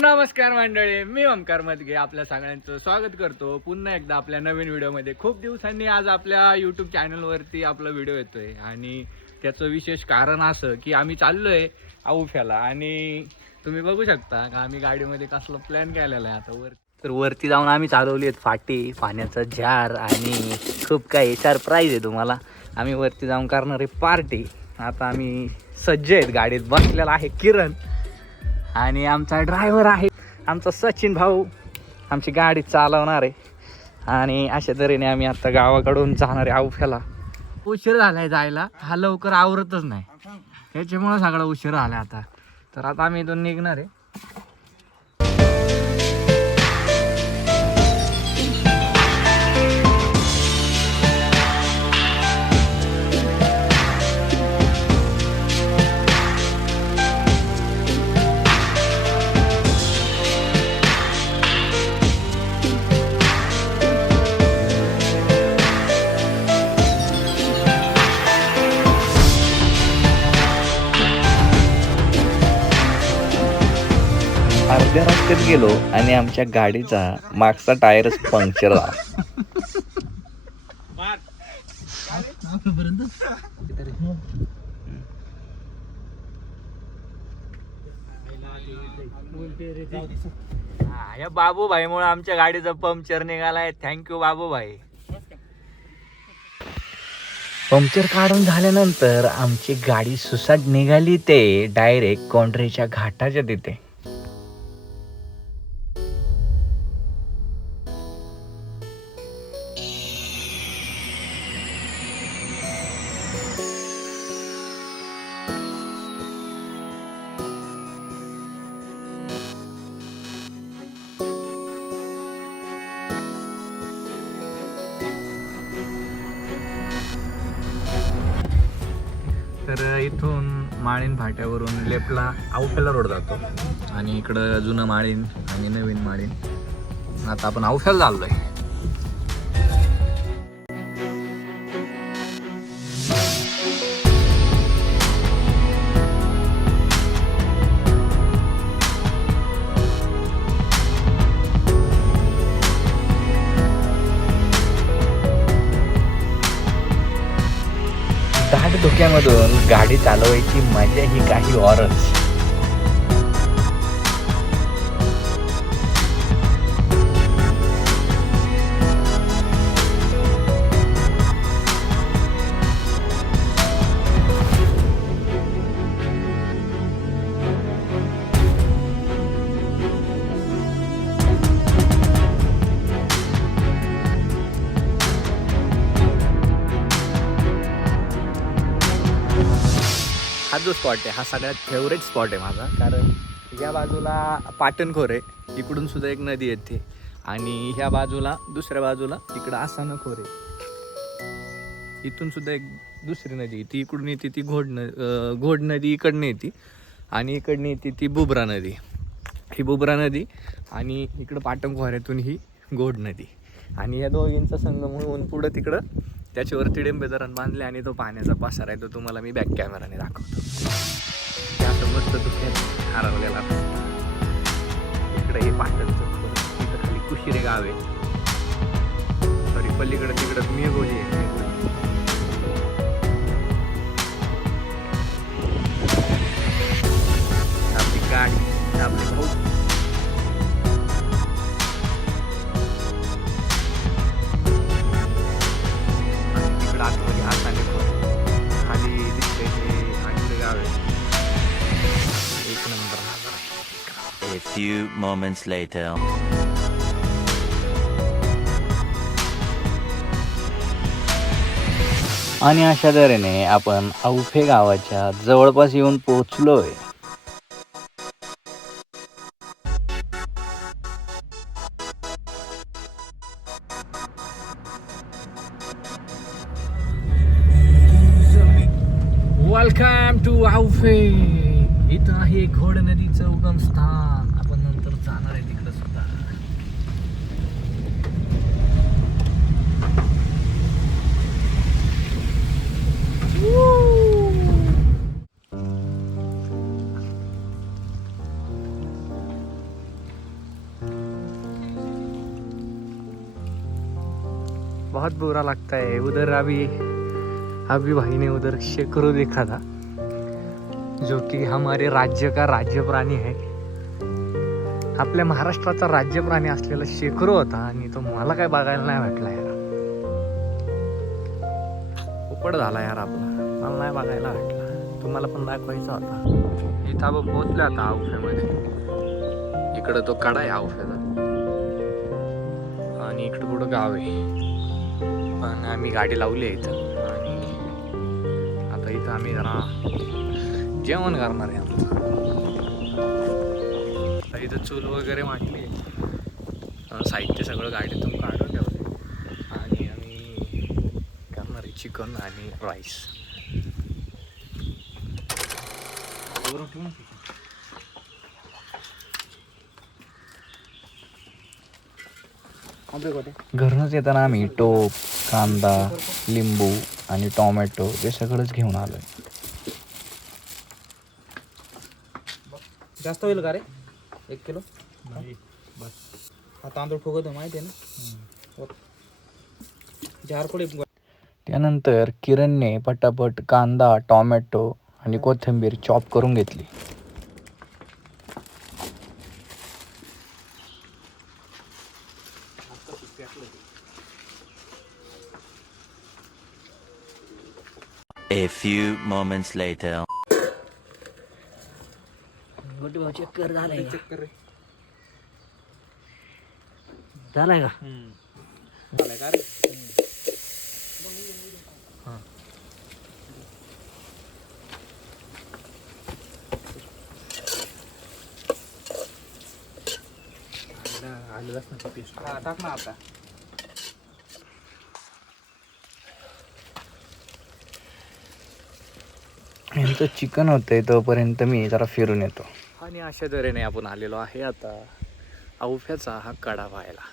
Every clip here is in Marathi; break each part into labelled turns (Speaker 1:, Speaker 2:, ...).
Speaker 1: नमस्कार मंडळी मी ओमकार मदगे आपल्या सगळ्यांचं स्वागत करतो. पुन्हा एकदा आपल्या नवीन व्हिडिओमध्ये. खूप दिवसांनी आज आपल्या युट्यूब चॅनलवरती आपला व्हिडिओ येतोय. आणि त्याचं विशेष कारण असं की आम्ही चाललोय औफ्याला. आणि तुम्ही बघू शकता का आम्ही गाडीमध्ये कसला प्लॅन केलेला आहे आता वर तर वरती जाऊन आम्ही चालवली आहेत फाटी पाण्याचा झार आणि खूप काही. सरप्राईज आहे तुम्हाला. आम्ही वरती जाऊन करणार आहे पार्टी आता आम्ही सज्ज आहेत. गाडीत बसलेला आहे किरण. आणि आमचा ड्रायव्हर आहे. आमचा सचिन भाऊ आमची गाडी चालवणार आहे. आणि अशा तऱ्हेने आम्ही आता गावाकडून जाणार आहे औफ्याला. उशीर झालाय जायला. हा लवकर आवरतच नाही. त्याच्यामुळं सगळा उशीर झाला आता. तर आता आम्ही इथून निघणार आहे.
Speaker 2: गेलो आणि आमच्या गाडीचा मागचा टायरच पंक्चर झाला.
Speaker 1: हा, या बाबूभाईमुळे आमच्या गाडीचा puncture निघालाय. Thank you Babubhai.
Speaker 2: Puncture काढून झाल्यानंतर आमची गाडी सुसाट निघाली ते डायरेक्ट कोंढरेच्या घाटाच्या तिथे.
Speaker 1: तर इथून माळीन फाट्यावरून लेफ्टला औफ्याला रोड जातो. आणि इकडं जुनं माळीन आणि नवीन माळीन. आता आपण आऊफ्याला चाललो आहे
Speaker 2: दाट धोक्यामधून गाडी चालवायची मजा ही काही औरच.
Speaker 1: हा जो स्पॉट आहे. हा सगळ्यात फेवरेट स्पॉट आहे माझा. कारण या बाजूला पाटणखोर आहे. इकडून सुद्धा एक नदी येते. आणि ह्या बाजूला दुसऱ्या बाजूला इकडं आसान खोर आहे. इथून सुद्धा एक दुसरी नदी ती इकडून येते ती घोड न घोड नदी इकडनं येते. आणि इकडनं येते ती बुबरा नदी. ही बुबरा नदी आणि इकडं पाटण खोऱ्यातून ही घोड नदी. आणि या दोघींचा संगम होऊन पुढं तिकडं त्याच्यावरती डेंबे बांधले आणि तो पाण्याचा पसार आहे तो तुम्हाला मी बॅक कॅमेराने दाखवतो. असं मस्त दुखण्यात हरवलेला रस्ता. इकडे हे पाटणचं इथं खाली कुशिरे गाव आहे. सॉरी पलीकडं तिकडं मेघोली आहे. मेघोली. आपली गाडी आपले भाऊ.
Speaker 3: Few moments later.
Speaker 2: आणि अशा तऱ्हेने आपण औफे गावाच्या जवळपास येऊन पोहोचलोय.
Speaker 1: वेलकम टू आउफे इथं आहे घोड नदीचं उगम स्थान बहुत बुरा लगता है उधर अभी अभी भाई ने उधर शेकरो देखा था जो कि हमारे राज्य का राज्य प्राणी है. आपल्या महाराष्ट्राचा राज्य प्राणी असलेला शेकरो होता आणि तो मला काय बघायला नाही भेटला यार. उपड झाला यार आपला. मला नाही बघायला भेटला. तुम्हाला पण दाखवायचा होता. इथं आपण पोचलो आता आउफेमध्ये इकडं तो कडा आहे आउफेचा आणि इकडं कुठं गाव आहे. पण आम्ही गाडी लावली आहे इथं. आणि आता इथं आम्ही जरा जेवण करणार आहे आमचं. आता इथं चूल वगैरे मांडली साहित्य सगळं गाडीतून काढून ठेवलं आणि आम्ही करणार आहे चिकन आणि राईस.
Speaker 2: घरूनच येताना आम्ही टोप कांदा लिंबू आणि टोमॅटो हे सगळंच घेऊन आलोय.
Speaker 4: जास्त होईल का रे? एक किलो? हा तांदूळ फुगवतो माहिती आहे ना?
Speaker 2: त्यानंतर किरणने पटापट कांदा टोमॅटो आणि कोथिंबीर चॉप करून घेतली.
Speaker 3: A few moments later.
Speaker 4: मोठी भाऊ झालाय रे
Speaker 1: झालाय का?
Speaker 4: झालाय का रे? हा टाक ना आता.
Speaker 2: यांचं चिकन होतंय तोपर्यंत मी जरा फिरून येतो.
Speaker 1: आणि अशा तऱ्हेने आपण आलेलो आहे आता. औफ्याचा हा कडा व्हायला.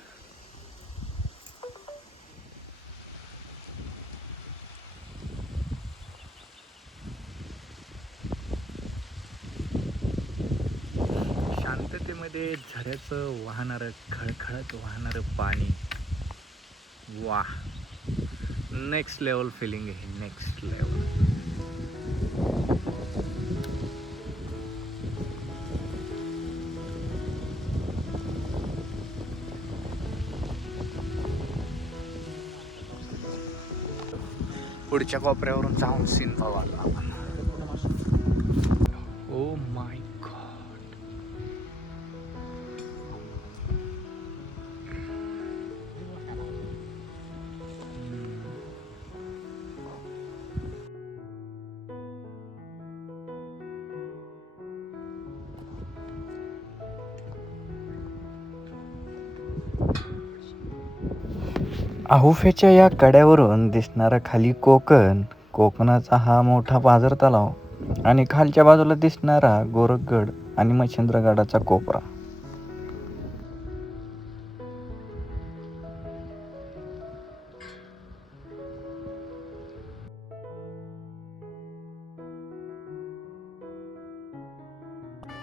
Speaker 1: शांततेमध्ये झऱ्याचं वाहणारं खळखळत वाहणारं पाणी. वा नेक्स्ट लेवल फिलिंग आहे नेक्स्ट लेवल पुढच्या कोपऱ्यावरून जाऊन सीन पाहू आता आपण ओ माय
Speaker 2: आहुफेच्या या कड्यावरून दिसणारा खाली कोकण कोकणाचा हा मोठा पाझर तलाव आणि खालच्या बाजूला दिसणारा गोरखगड आणि मच्छिंद्रगडाचा कोपरा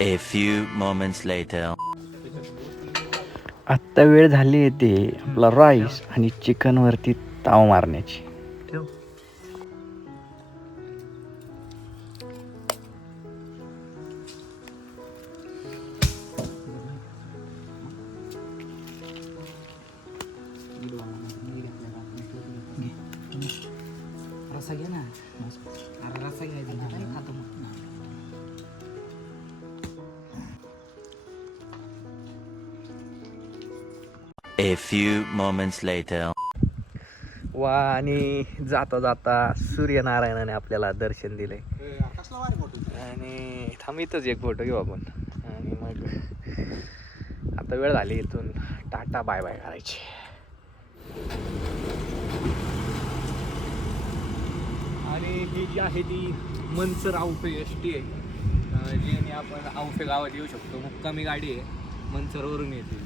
Speaker 3: A few moments later.
Speaker 2: आत्ता वेळ झाली येते आपला राईस आणि चिकनवरती ताव मारण्याची.
Speaker 3: A few moments later.
Speaker 1: वा आणि जाता जाता सूर्यनारायणाने आपल्याला दर्शन
Speaker 4: फोटो
Speaker 1: आणि थांबितच एक फोटो घेऊ आपण. आणि मग आता वेळ झाली इथून. टाटा बाय बाय करायची. आणि ही जी आहे ती मनसर औफे एस टी आहे जीने आपण औफे गावात येऊ शकतो. मुक्कामी गाडी आहे. मनसरवरून येते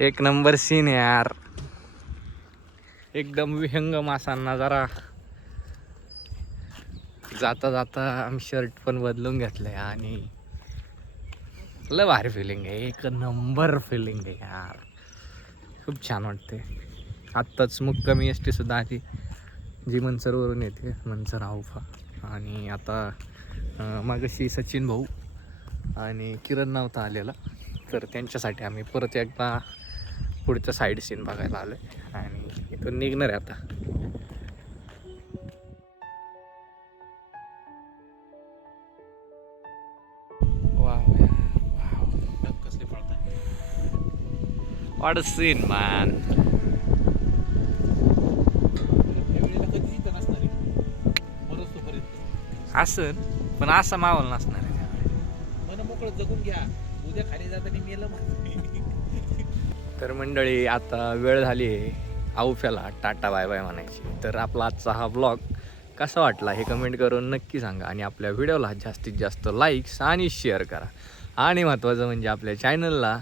Speaker 1: एक नंबर सीन आहे यार. एकदम विहंगम असा नजारा. जाता जाता आम्ही शर्ट पण बदलून घेतलंय आणि लय भारी फिलिंग आहे. एक नंबर फिलिंग आहे यार. खूप छान वाटते आत्ताच मुक्कामी एस टी सुद्धा आली. जी मनसरवरून येते. मनसर आऊफा. आणि आता मागशी मागाशी सचिन भाऊ आणि किरण नव्हता आलेला. तर त्यांच्यासाठी आम्ही परत एकदा पुढचं साईड सीन बघायला आलो आणि इथून निघणार आहे आता. What a scene, man. असन पण असा माहोल नसणार आहे.
Speaker 5: मोकळं जगून घ्या. उद्या खाली जाताना मेलं
Speaker 1: तर मंडळी आता वेळ झाली आहे आऊफ्याला टाटा बाय बाय म्हणायची. तर आपला आजचा हा ब्लॉग कसा वाटला हे कमेंट करून नक्की सांगा आणि आपल्या व्हिडिओला जास्तीत जास्त लाईक्स आणि शेअर करा. आणि महत्त्वाचं म्हणजे आपल्या चॅनलला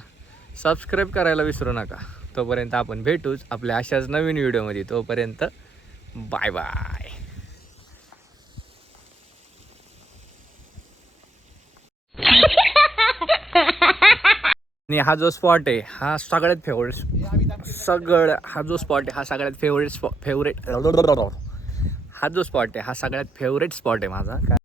Speaker 1: सबस्क्राईब करायला विसरू नका. तोपर्यंत आपण भेटूच आपल्या अशाच नवीन व्हिडिओमध्ये तोपर्यंत बाय बाय. आणि हा जो स्पॉट आहे हा सगळ्यात फेवरेट सगळं हा जो स्पॉट आहे हा सगळ्यात फेवरेट स्पॉ फेवरेट हा जो स्पॉट आहे हा सगळ्यात फेवरेट स्पॉट आहे माझा.